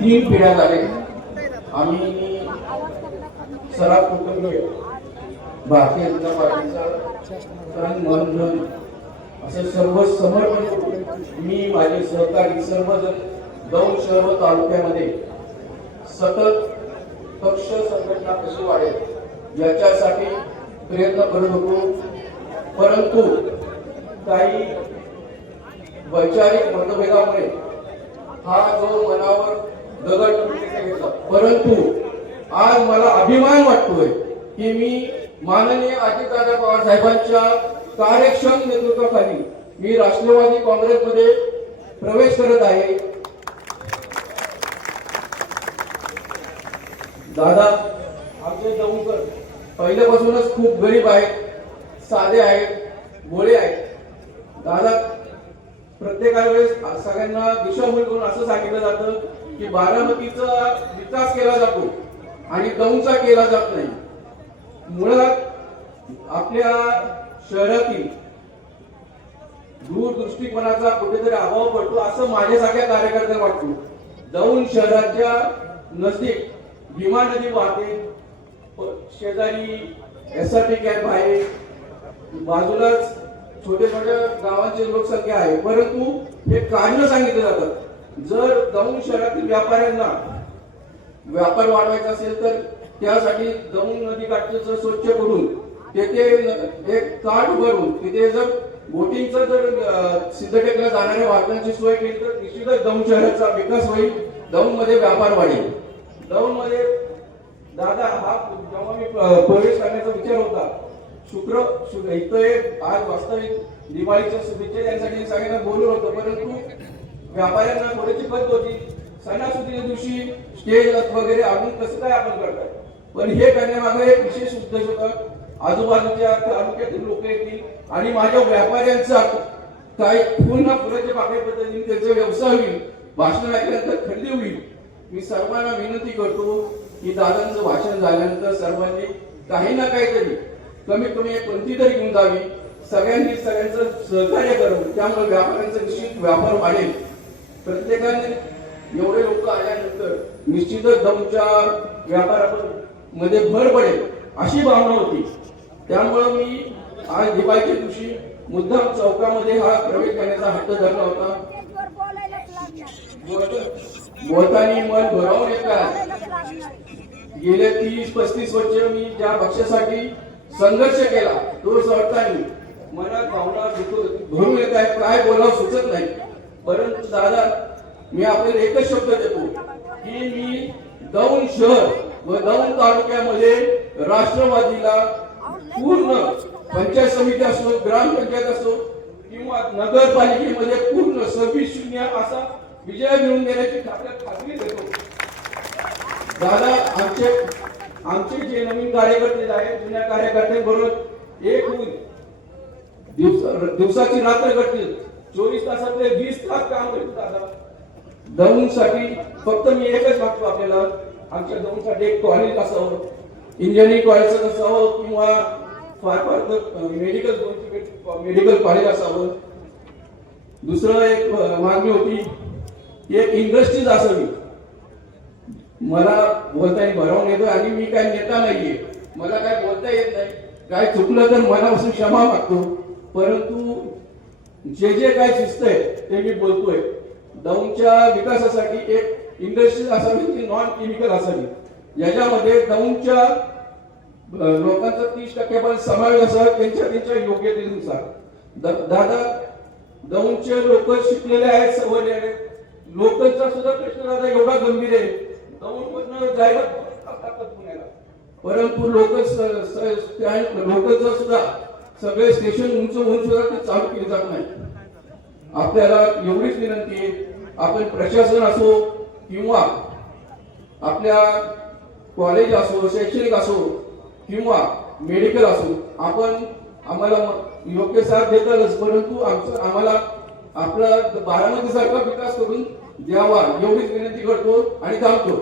तीन पिढ्या झाले. आम्ही सराव कुटुंबीय. भारतीय जनता पार्टीचा मन धन असं सर्व समर्पण मी माझे सहकारी सर्वजण दौंड शहर तालुक्यामध्ये सतत पक्ष संघटना कशी वाढेल याच्यासाठी प्रयत्न करत होतो. परंतु काही वैचारिक मतभेदामुळे हा जो मनावर दगड परंतु आज मला अभिमान वाटतोय की मी माननीय अजितदादा पवार साहेबांच्या कार्यक्षम नेतृत्वाखाली मी राष्ट्रवादी काँग्रेसमध्ये प्रवेश करत आहे. दादा आमचे दौंडकर पहिल्यापासूनच खूप गरीब आहेत साधे आहेत गोळे आहेत. दादा प्रत्येका वेळेस सगळ्यांना दिशाभूल करून असं सांगितलं जातं की बारामतीचा विकास केला जातो आणि दौंडचा केला जात नाही. मुळात आपल्या शहरातील दूरदृष्टीपणाचा कुठेतरी अभाव पडतो असं माझ्यासारख्या कार्यकर्त्यांना वाटतो. दौंड शहराच्या नजदीक भीमा नदी वाहते शेजारी एस आर टी कॅम्प आहे. बाजूलाच छोटे छोट्या गावांची लोकसंख्या आहे. परंतु हे काढणं सांगितलं जातं. जर दौंड शहरातील व्यापाऱ्यांना व्यापार वाढवायचा असेल तर त्यासाठी दौंड नदी काठचं स्वच्छ करून तेथे एक कार्ड भरून तिथे जर बोटिंगचं जर अं, सिद्धटेकला जाणाऱ्या वाहनांची सोय केली तर निश्चितच दौंड शहराचा विकास होईल. दौंडमध्ये व्यापार वाढेल. दौंडमध्ये दादा हा जेव्हा मी प्रवेश करण्याचा विचार होता शुक्र इथं एक आज वास्तविक दिवाळीच्या शुभेच्छा त्यांसाठी सगळ्यांना बोलून होतं परंतु व्यापाऱ्यांना बोलायची पद्धत होती. सणासुदीच्या दिवशी स्टेज वगैरे आणून कसं काय आपण करताय? पण हे करण्यामागे एक विशेष उद्देश होता. आजूबाजूच्या तालुक्यातील लोक येतील आणि माझ्या व्यापाऱ्यांचा काय पूर्ण फुलाच्या पाकळी पद्धतीने त्यांचा व्यवसाय होईल भाषण ऐकल्यानंतर खंडी होईल. मी सर्वांना विनंती करतो की दादांचं भाषण झाल्यानंतर सर्वांनी काही ना काहीतरी कमीत कमी एक पंक्ती तरी गुंतावी जावी. सगळ्यांनी सगळ्यांचं सहकार्य करावं. त्यामुळे व्यापाऱ्यांचा निश्चित व्यापार वाढेल. प्रत्येकाने एवढे लोक आल्यानंतर निश्चितच दमच्या व्यापारामध्ये भर पडेल अशी भावना होती. त्यामुळं मी आज दिवाळीच्या दिवशी मुद्दाम चौकामध्ये हा प्रवेश करण्याचा हट्ट धरला होता. बोलतानी मन भरावून येतात गेले तीस पस्तीस वर्ष मी ज्या पक्षासाठी संघर्ष केला तो सरकारने मला भावना धरून भरून येत आहे काय बोलावं सुचत नाही. परंतु दादा मी आपल्याला एकच शब्द देतो की मी दौंड शहर व दौंड तालुक्यामध्ये राष्ट्रवादीला पूर्ण पंचायत समिती असो ग्रामपंचायत असो किंवा नगरपालिकेमध्ये पूर्ण सव्वीस शून्य असा विजय मिळवून देण्याची आपल्याला खात्री देतो. दादा आमचे आमचे जे नवीन कार्यकर्ते आहेत जुन्या कार्यकर्त्यांबरोबर एक होऊन दिवस दिवसाची रात्र करतील चोवीस तासातले वीस तास काम करतील दादा दौंडसाठी फक्त मी एकच मागतो आपल्याला आमच्या दौंडसाठी एक कॉलेज असावं इंजिनिअरिंग कॉलेज असावं किंवा फार फार मेडिकल मेडिकल कॉलेज असावं. दुसरं एक मागणी होती एक इंडस्ट्रीज असावी. मला बोलताही भरावून येतो आणि मी काय नेता नाहीये. मला काय बोलता येत नाही. काय चुकलं तर मनापासून क्षमा मागतो. परंतु जे जे काय शिस्त आहे ते मी बोलतोय. दौंडच्या विकासासाठी एक इंडस्ट्री असावी ती नॉन केमिकल असावी? याच्यामध्ये दौंडच्या लोकांचा तीस टक्क्यापर्यंत समावेश असावा त्यांच्या त्यांच्या योग्यतेनुसार. द- दादा दौंडचे लोक शिकलेले आहेत सवरलेले आहेत लोकांचा सुद्धा प्रश्न दादा एवढा गंभीर आहे. जायला परंतु लोक लोकच सुद्धा सगळे स्टेशन उंच होऊन सुद्धा ते चालू केले जात नाही. आपल्याला एवढीच विनंती आहे आपण प्रशासन असो किंवा आपल्या कॉलेज असो शैक्षणिक असो किंवा मेडिकल असो आपण आम्हाला योग्य साथ देतातच परंतु आमचं आम्हाला आपला बारामती सारखा विकास करून द्यावा एवढीच विनंती करतो आणि थांबतो.